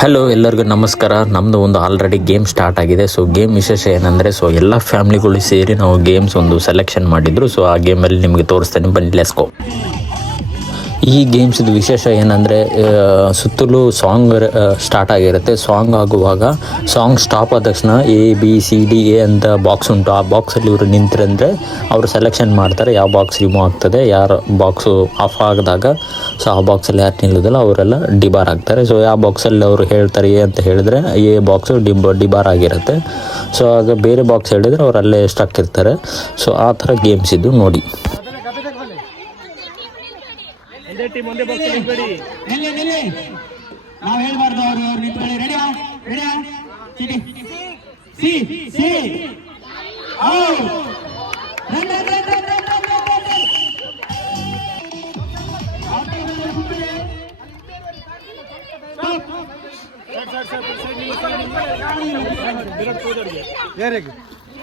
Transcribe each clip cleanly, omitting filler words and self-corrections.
Hello, ಎಲ್ಲರಿಗೂ ನಮಸ್ಕಾರ. ನಮ್ಮದು ಒಂದು ಆಲ್ರೆಡಿ ಗೇಮ್ ಸ್ಟಾರ್ಟ್ ಆಗಿದೆ. ಸೊ ಗೇಮ್ ವಿಶೇಷ ಏನಂದರೆ, ಸೊ ಎಲ್ಲ ಫ್ಯಾಮಿಲಿಗಳು ಸೇರಿ ನಾವು ಗೇಮ್ಸ್ ಒಂದು ಸೆಲೆಕ್ಷನ್ ಮಾಡಿದ್ರು. ಸೊ ಆ ಗೇಮಲ್ಲಿ ನಿಮಗೆ ತೋರಿಸ್ತೇನೆ, ಬನ್ನಿ ಲೆಟ್ಸ್ ಗೋ. ಈ ಗೇಮ್ಸ್ದು ವಿಶೇಷ ಏನಂದರೆ, ಸುತ್ತಲೂ ಸಾಂಗ್ ಸ್ಟಾರ್ಟ್ ಆಗಿರುತ್ತೆ. ಸಾಂಗ್ ಆಗುವಾಗ ಸಾಂಗ್ ಸ್ಟಾಪ್ ಆದ ತಕ್ಷಣ ABCDA ಅಂತ ಬಾಕ್ಸ್ ಉಂಟು. ಆ ಬಾಕ್ಸಲ್ಲಿ ಇವರು ನಿಂತರಂದರೆ ಅವರು ಸೆಲೆಕ್ಷನ್ ಮಾಡ್ತಾರೆ ಯಾವ ಬಾಕ್ಸ್ ರಿಮೂವ್ ಆಗ್ತದೆ, ಯಾರು ಬಾಕ್ಸು ಆಫ್ ಆಗಿದಾಗ ಸೊ ಆ ಬಾಕ್ಸಲ್ಲಿ ಯಾರು ನಿಲ್ಲೋದಿಲ್ಲ ಅವರೆಲ್ಲ ಡಿಬಾರ್ ಆಗ್ತಾರೆ. ಸೊ ಯಾವ ಬಾಕ್ಸಲ್ಲಿ ಅವರು ಹೇಳ್ತಾರೆ A ಅಂತ ಹೇಳಿದ್ರೆ A ಬಾಕ್ಸು ಡಿಬಾರ್ ಆಗಿರುತ್ತೆ. ಸೊ ಆಗ ಬೇರೆ ಬಾಕ್ಸ್ ಹೇಳಿದರೆ ಅವ್ರು ಅಲ್ಲೇ ಸ್ಟಕ್ ಇರ್ತಾರೆ. ಸೊ ಆ ಥರ ಗೇಮ್ಸ್ ಇದು ನೋಡಿ. ನಾವು ಹೇಳ್ಬಾರ್ದು, ಅವರು ನಿಂತ್ಕೊಳ್ಳಿ. ರೆಡಿಯಾ ರೆಡಿಯಾ ಚೀಟಿ ಸಿ ಸಿ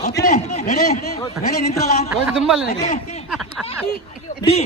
ಓಕೆ ರೆಡಿ ರೆಡಿ ನಿಂತ್ರಲ್ಲ ತುಂಬಲ್ಲ ಡಿ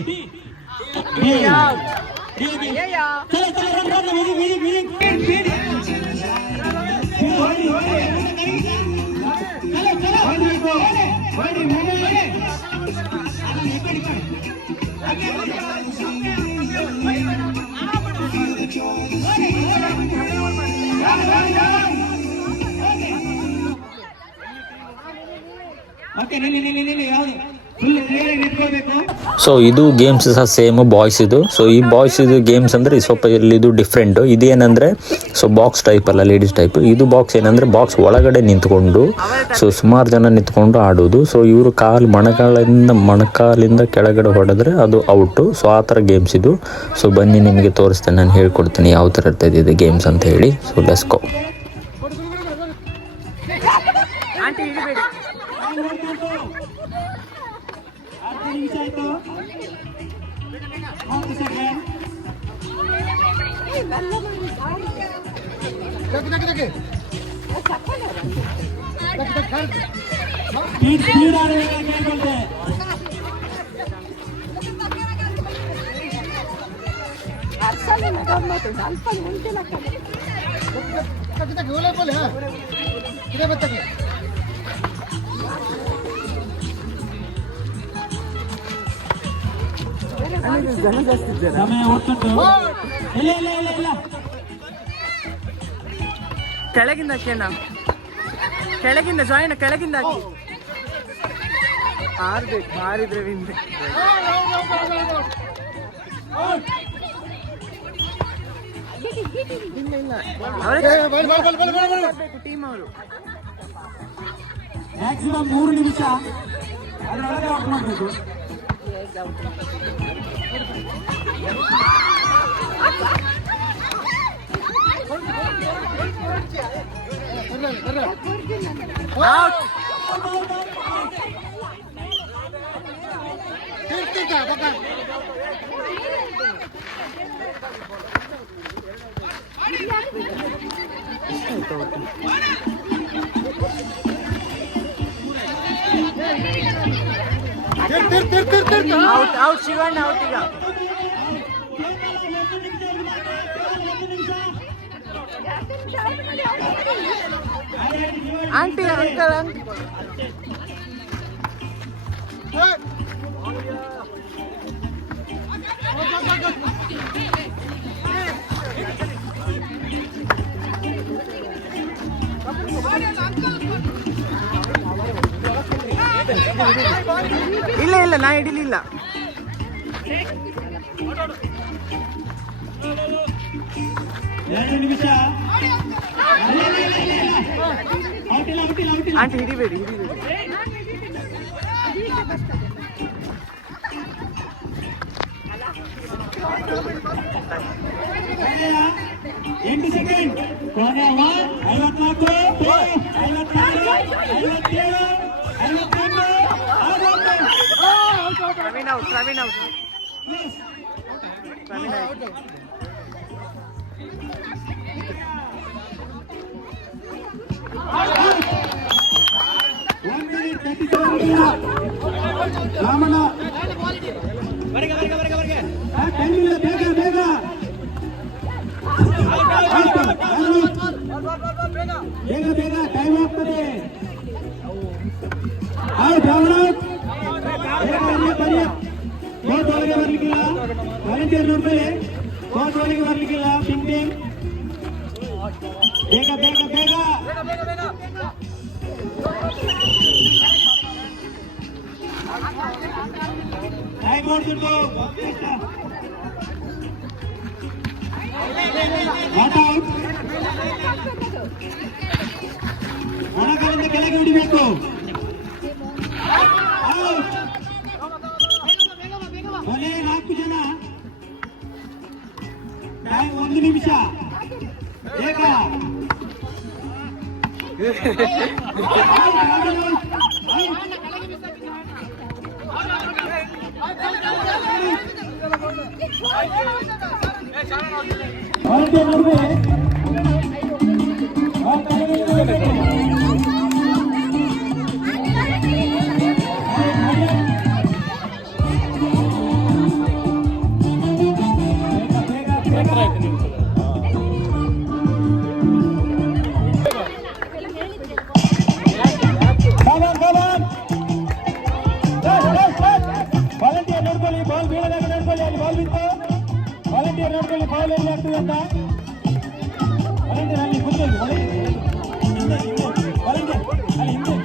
ಸೊ ಇದು ಗೇಮ್ಸ್ ಸಹ ಸೇಮ್ ಬಾಯ್ಸ್ ಇದು. ಸೊ ಈ ಬಾಯ್ಸ್ ಇದು ಗೇಮ್ಸ್ ಅಂದರೆ ಸ್ವಲ್ಪ ಇದು ಡಿಫ್ರೆಂಟು. ಇದೇನೆಂದರೆ ಸೊ ಬಾಕ್ಸ್ ಟೈಪ್ ಅಲ್ಲ, ಲೇಡೀಸ್ ಟೈಪ್. ಇದು ಬಾಕ್ಸ್ ಏನಂದರೆ ಬಾಕ್ಸ್ ಒಳಗಡೆ ನಿಂತ್ಕೊಂಡು ಸೊ ಸುಮಾರು ಜನ ನಿಂತ್ಕೊಂಡು ಆಡೋದು. ಸೊ ಇವರು ಮೊಣಕಾಲಿಂದ ಕೆಳಗಡೆ ಹೊಡೆದ್ರೆ ಅದು ಔಟು. ಸೊ ಆ ಥರ ಗೇಮ್ಸ್ ಇದು. ಸೊ ಬನ್ನಿ ನಿಮಗೆ ತೋರಿಸ್ತೇನೆ, ನಾನು ಹೇಳ್ಕೊಡ್ತೀನಿ ಯಾವ ಥರ ಇರ್ತದೆ ಇದು ಗೇಮ್ಸ್ ಅಂತ ಹೇಳಿ. So let's go. ಕೆಳಗಿಂದ ಹಾಕಿ, ಕೆಳಗಿಂದ ಜಾಯಿನ್, ಕೆಳಗಿಂದ ಹಾಕಿ. ಹಾರ್ಬೇಕು, ಹಾರಿದ್ರೆ ವಿನ್. ಟೀಮ್ ಅವರು ಮ್ಯಾಕ್ಸಿಮಮ್ 3 ನಿಮಿಷ ಅದರೊಳಗೆ ಔಟ್ ಮಾಡಬೇಕು. ಔಟ್ ಶಿವಣ್ಣ, ಔಟ್ ಈಗ. ಆಂಟಿ ಅಂಕಲ್ ಇಲ್ಲ ಇಲ್ಲ, ನಾ ಹಿಡಿಲಿಲ್ಲ. ಆಂಟಿ ಹಿಡಿಬೇಡಿ, ಹಿಡಿಬೇಡಿ. 8 ಸೆಕೆಂಡ್. ಕೊನೆ 54, 56, 57, 58. Praveen out, Praveen out. Praveen out. One minute, 37 Ramana. Time ಇಲ್ಲ, ಬೇಗ ಬೇಗ. ಬೇಗ ಬೇಗ ಟೈಮ್ ಆಗ್ತದೆ. Out out. ಕೋರ್ಟ್ ಒಳಗೆ ಬರ್ಲಿಕ್ಕಿಲ್ಲ, ವಾಲಂಟಿಯರ್ ನೋಡ್ಕೊಳ್ಳಿ. ಕೋರ್ಟ್ ಒಳಗೆ ಬರ್ಲಿಕ್ಕಿಲ್ಲ. Ping ping. ಬೇಗ ಬೇಗ ಬೇಗ. Time out. What out. ಮೊಣಕಾಲಿಂದ ಕೆಳಗೆ ಹೊಡಿಬೇಕು. ಕೊನೆ 4 ಜನ. ಟೈಮ್ 1 ನಿಮಿಷ. ಬೇಗ. ವಾಲಂಟಿಯರ್ ನೋಡ್ಕೊಳ್ಳಿ, ಬಾಲ್ ಬೀಳದಾಗ ನೋಡ್ಕೊಳ್ಳಿ. ಅಲ್ಲಿ ಬಾಲ್ ಬಿತ್ತು. ವಾಲಂಟಿಯರ್ ನೋಡ್ಕೊಳ್ಳಿ, ಬಾಲ್ ಎಲ್ಲಿ ಆಗ್ತದೆ ಅಂತ. ವಾಲಂಟಿಯರ್ ಅಲ್ಲಿ ಕೂತ್ಕೊಳ್ಳಿ. ವಾಲಂಟಿಯರ್ ಅಲ್ಲಿ ಹಿಂದೆ.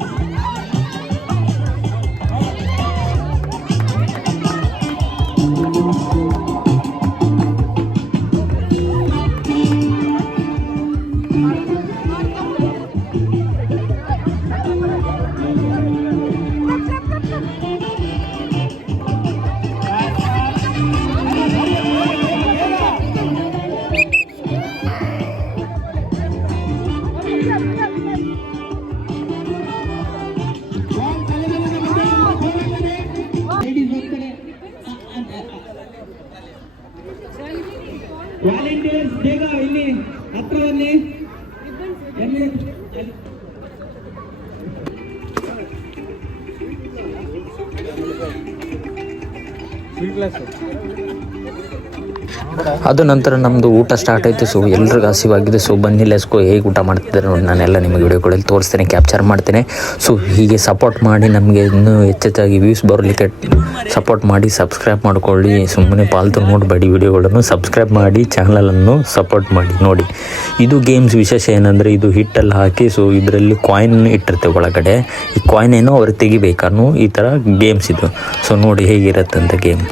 ವಾಲಂಟಿಯರ್ಸ್ ಬೇಗ ಇಲ್ಲಿ ಹತ್ರ ಬನ್ನಿ. ಅದು ನಂತರ ನಮ್ಮದು ಊಟ ಸ್ಟಾರ್ಟ್ ಆಯಿತು. ಸೊ ಎಲ್ರಿಗೂ ಹಸಿವಾಗಿದೆ. ಸೊ ಬನ್ನಿ ಲೆಸ್ಕೋ ಹೇಗೆ ಊಟ ಮಾಡ್ತಿದ್ದಾರೆ ನೋಡಿ, ನಾನೆಲ್ಲ ನಿಮಗೆ ವಿಡಿಯೋಗಳಲ್ಲಿ ತೋರಿಸ್ತೇನೆ, ಕ್ಯಾಪ್ಚರ್ ಮಾಡ್ತೇನೆ. ಸೊ ಹೀಗೆ ಸಪೋರ್ಟ್ ಮಾಡಿ ನಮಗೆ ಇನ್ನೂ ಹೆಚ್ಚೆಚ್ಚಾಗಿ ವ್ಯೂಸ್ ಬರಲಿಕ್ಕೆ ಸಪೋರ್ಟ್ ಮಾಡಿ, ಸಬ್ಸ್ಕ್ರೈಬ್ ಮಾಡ್ಕೊಳ್ಳಿ. ಸುಮ್ಮನೆ ಪಾಲ್ತು ನೋಡಬೇಡಿ, ವಿಡಿಯೋಗಳನ್ನು ಸಬ್ಸ್ಕ್ರೈಬ್ ಮಾಡಿ, ಚಾನಲನ್ನು ಸಪೋರ್ಟ್ ಮಾಡಿ. ನೋಡಿ, ಇದು ಗೇಮ್ಸ್ ವಿಶೇಷ ಏನಂದರೆ ಇದು ಹಿಟ್ಟೆಲ್ಲ ಹಾಕಿ, ಸೊ ಇದರಲ್ಲಿ ಕಾಯಿನ್ ಇಟ್ಟಿರ್ತೇವೆ ಒಳಗಡೆ. ಈ ಕಾಯಿನ್ ಏನೋ ಅವ್ರು ತೆಗಿಬೇಕನ್ನೋ ಈ ಥರ ಗೇಮ್ಸ್ ಇದು. ಸೊ ನೋಡಿ ಹೇಗಿರುತ್ತೆ ಅಂತ game.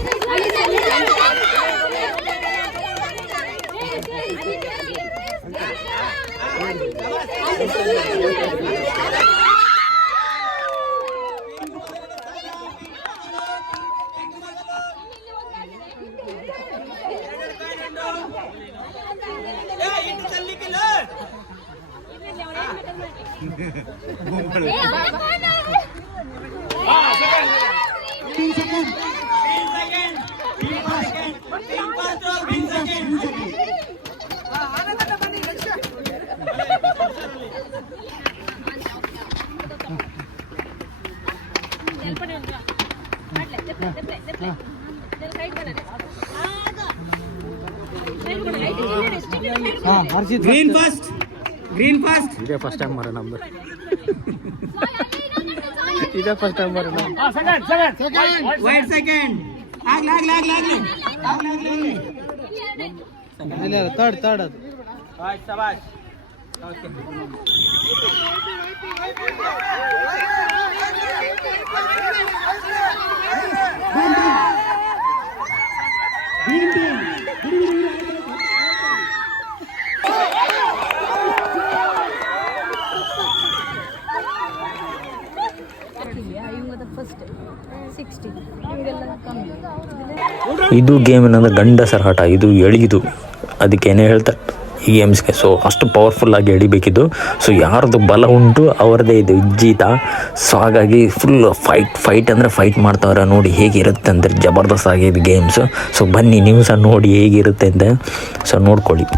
Green first, green first. ಇದೇ ಫಸ್ಟ್ ಟೈಮ್ ಬರೋಣ ನಮ್ದು. ಇದೇ ಫಸ್ಟ್ ಟೈಮ್ ಬರೋಣ. White second. ಆಗ್ಲಿ. ಇಲ್ಲ ತರ್ಡ್ ಅದು. ಶಬಾಷ್. Green team. ಇದು ಗೇಮ್ ಏನಂದ್ರೆ ಗಂಡಸರ ಆಟ, ಇದು ಎಳೆಯುದು, ಅದಕ್ಕೆ ಏನೇ ಹೇಳ್ತಾರೆ ಈ ಗೇಮ್ಸ್ಗೆ. ಸೊ ಅಷ್ಟು ಪವರ್ಫುಲ್ಲಾಗಿ ಎಳಿಬೇಕಿದ್ದು. ಸೊ ಯಾರ್ದು ಬಲ ಉಂಟು ಅವ್ರದ್ದೇ ಇದು ಜೀತ. ಸೊ ಹಾಗಾಗಿ ಫುಲ್ ಫೈಟ್ ಅಂದರೆ ಫೈಟ್ ಮಾಡ್ತಾವ್ರೆ. ನೋಡಿ ಹೇಗಿರುತ್ತೆ ಅಂದರೆ ಜಬರ್ದಸ್ತ್ ಆಗಿದೆ ಗೇಮ್ಸ್. ಸೊ ಬನ್ನಿ ನೀವು ಸಹ ನೋಡಿ ಹೇಗಿರುತ್ತೆ ಅಂತ. ಸೊ ನೋಡ್ಕೊಳ್ಳಿ.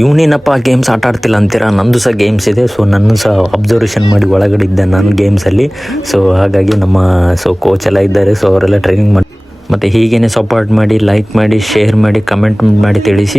ಇವನೇನಪ್ಪ ಗೇಮ್ಸ್ ಆಟ ಆಡ್ತಿಲ್ಲ ಅಂತೀರಾ, ನಂದು ಸಹ ಗೇಮ್ಸ್ ಇದೆ. ಸೊ ನನ್ನ ಸಹ ಅಬ್ಸರ್ವೇಷನ್ ಮಾಡಿ ಒಳಗಡೆ ಇದ್ದೆ ನಾನು ಗೇಮ್ಸಲ್ಲಿ. ಸೊ ಹಾಗಾಗಿ ನಮ್ಮ ಕೋಚ್ ಎಲ್ಲ ಇದ್ದಾರೆ. ಸೊ ಅವರೆಲ್ಲ ಟ್ರೈನಿಂಗ್ ಮಾಡಿ ಮತ್ತು ಹೀಗೇ ಸಪೋರ್ಟ್ ಮಾಡಿ, ಲೈಕ್ ಮಾಡಿ, ಶೇರ್ ಮಾಡಿ, ಕಮೆಂಟ್ ಮಾಡಿ ತಿಳಿಸಿ.